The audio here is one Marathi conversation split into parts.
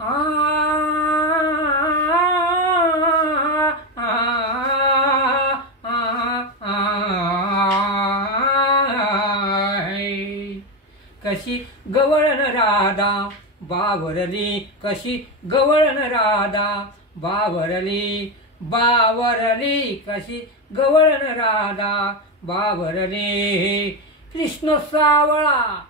आ कशी गवळण राधा बावरली, कशी गवळण राधा बावरली, बावरली कशी गवळण राधा बावरली. कृष्ण सावळा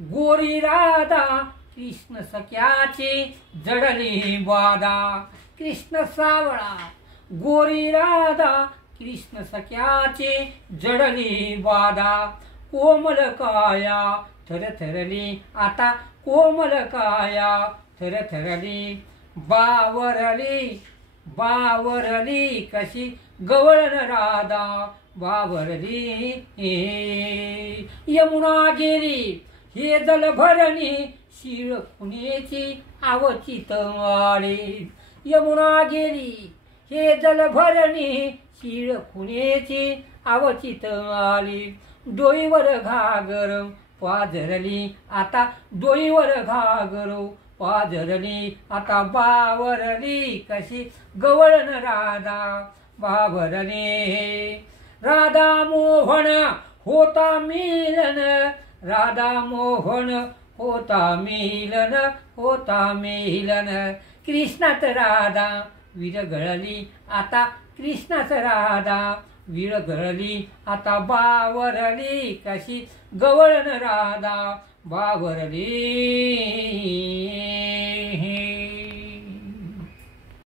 गोरी राधा, कृष्ण सख्याची जडली बाधा. कृष्ण सावळा गोरी राधा, कृष्ण सख्याची जडली बाधा. कोमल काया थरथरली, आता कोमल काया थरथरली. बावरली, बावरली कशी गवळण राधा बावरली. यमुना गेली हे जल भरणी, शिळ खुणेची अवचित आली. यमुना गेली हे जल भरणी, शिळ खुणेची अवचित आली. डोईवर घागर पाझरली, आता डोईवर घागर पाझरली. आता बावरली कशी गवळण राधा बावरली. राधा मोहन होता मिलन, राधा मोहन होता मिलन, होता मिलन. कृष्णात राधा विरघळली, आता कृष्णात राधा विरघळली. आता बावरली कशी गवळण राधा बावरली.